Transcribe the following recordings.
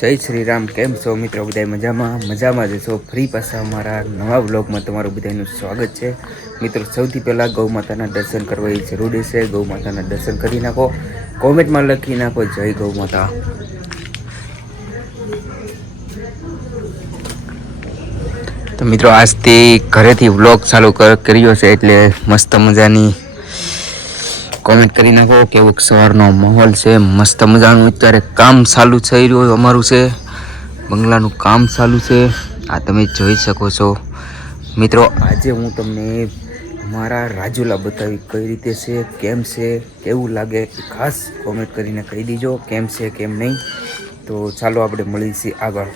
જય શ્રી રામ. કેમ છો મિત્રો? બધા મજામાં જશો. ફ્રી પાછા અમારા નવા વ્લોગમાં તમારું બધાનું સ્વાગત છે. મિત્રો સૌથી પહેલાં ગૌ માતાના દર્શન કરવા એ જરૂરી છે. ગૌ માતાના દર્શન કરી નાખો. કોમેન્ટમાં લખી નાખો જય ગૌ માતા. તો મિત્રો આજથી ઘરેથી વ્લોગ ચાલુ કર્યો છે, એટલે મસ્ત મજાની કોમેન્ટ કરી નાખો. કેવું સવારનો માહોલ છે, મસ્ત મજાનું. અત્યારે કામ ચાલુ થઈ રહ્યું અમારું છે, બંગલાનું કામ ચાલુ છે. આ તમે જોઈ શકો છો મિત્રો. આજે હું તમને મારા રાજુલા બતાવી કઈ રીતે છે, કેમ છે, કેવું લાગે ખાસ કોમેન્ટ કરીને કહી દીજો કેમ છે કેમ નહીં. તો ચાલો આપણે મળીશું આગળ.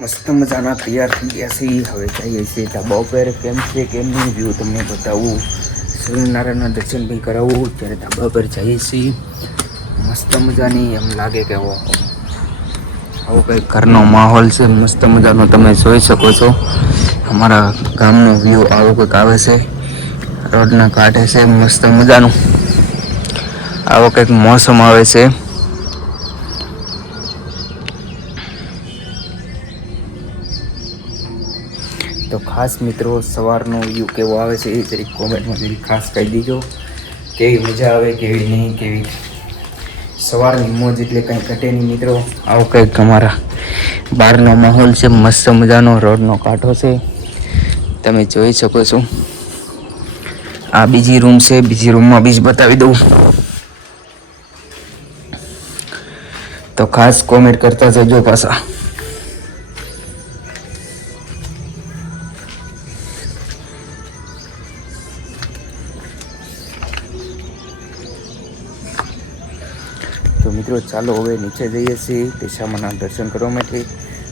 મસ્ત મજાના તૈયાર થઈ ગયા છે. હવે જઈએ છીએ ધાબા ઉપર. કેમ છે કેમ નહીં વ્યૂ તમને બતાવું. સૂર્યનારાયણના દર્શન બી કરાવવું. ત્યારે ધાબા પર જઈએ છીએ. મસ્ત મજાની એમ લાગે કે આવો કંઈક ઘરનો માહોલ છે, મસ્ત મજાનો. તમે જોઈ શકો છો અમારા ગામનો વ્યૂ આવો કંઈક આવે છે. રોડના કાંઠે છે, મસ્ત મજાનું આવો કંઈક મોસમ આવે છે. તો ખાસ મિત્રો સવારનો વ્યૂ કેવો આવે છે એ જરીક કોમેન્ટમાં જરીક ખાસ કહી દીજો. કેવી મજા આવે, કેવી નહીં, કેવી સવારની મોજ એટલે કંઈ ઘટે નહીં મિત્રો. આવો કંઈક અમારા બહારનો માહોલ છે, મસ્ત મજાનો. રોડનો કાંઠો છે, તમે જોઈ શકો છો. આ બીજી રૂમ છે, બીજી રૂમમાં બીજ બતાવી દઉં. તો ખાસ કોમેન્ટ કરતા જજો પાછા. તો મિત્રો ચાલો હવે નીચે જઈએ છીએ દિશામાના દર્શન કરવા માટે.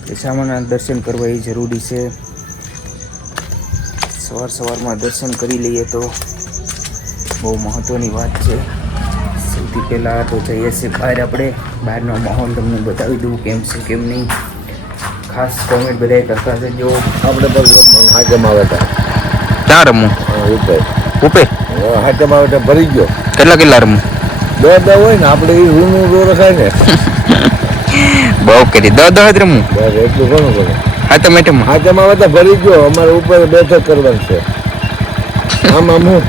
દિશામાના દર્શન કરવા એ જરૂરી છે. સવારમાં દર્શન કરી લઈએ તો બહુ મહત્ત્વની વાત છે. સૌથી પહેલાં તો જઈએ છીએ બહાર. આપણે બહારનો માહોલ તમને બતાવી દઉં કેમ છે કેમ નહીં. ખાસ કોમેન્ટ બધાએ કરતા છે. જો આપણે પણ હાજમ આવે હતા. ક્યાં રમવું? ઉપે હાજમ આવે તો ભરી ગયો. કેટલા રમવું? બે હોય ને આપણે એ રૂનું રો રખાય ને. બહુ કરી 10 જ રમવું. બસ એટલું ઘણું પડે. હાજમ આવે તો ભરી ગયો. અમારે ઉપર બેઠક કરવાની છે. આમ હું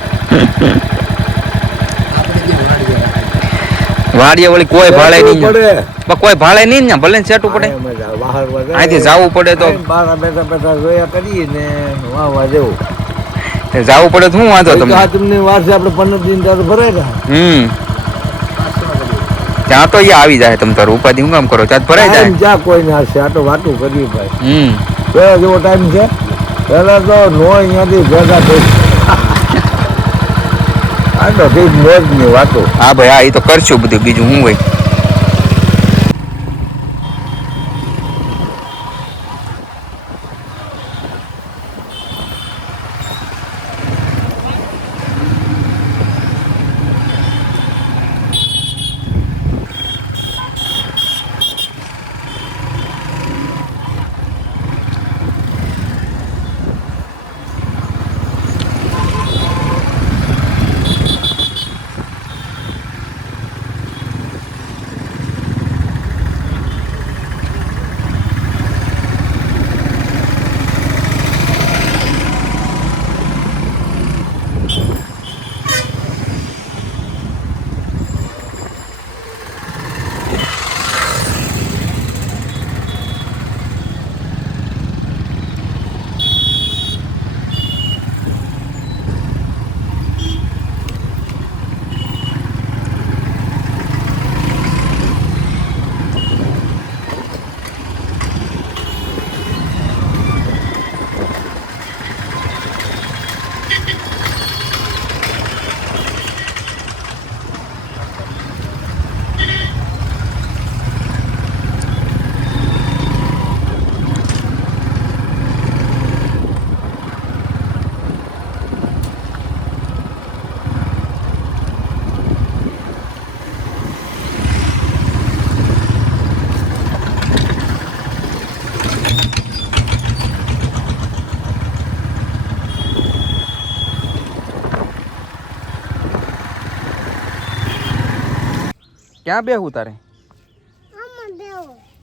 વાડીએ વળી કોઈ ભાડે નહીં પડે. કોઈ ભાડે નહીં ને ભલે સેટું પડે. અહીંથી જવું પડે તો બારા બેઠા જોયા કરીએ ને વાવા જેવું જવું પડે તો શું વાંધો તમને? તમને વાર છે. આપણે 15 દિન ત્યાં ભરાય ત્યાં તો અહીંયા આવી જાય. તમે તારું ઉપાધિ હું કામ કરો? ત્યાં ભરાઈ જાય. જ્યાં કોઈ ને હશે આટો વાતું કરીએ ભાઈ. પેલા જેવો ટાઈમ છે. પેલા તો નો અહીંયાથી ભેગા થઈ આટો થઈ મોજ ની વાતો. હા ભાઈ, હા એ તો કરશું બધું. બીજું શું હોય? ક્યાં બેહું તારે?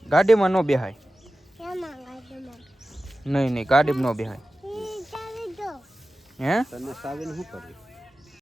ગાડીમાં ન બેહાય નહીં ગાડીમાં ન બેહાય હે તને સાવીને શું કર્યું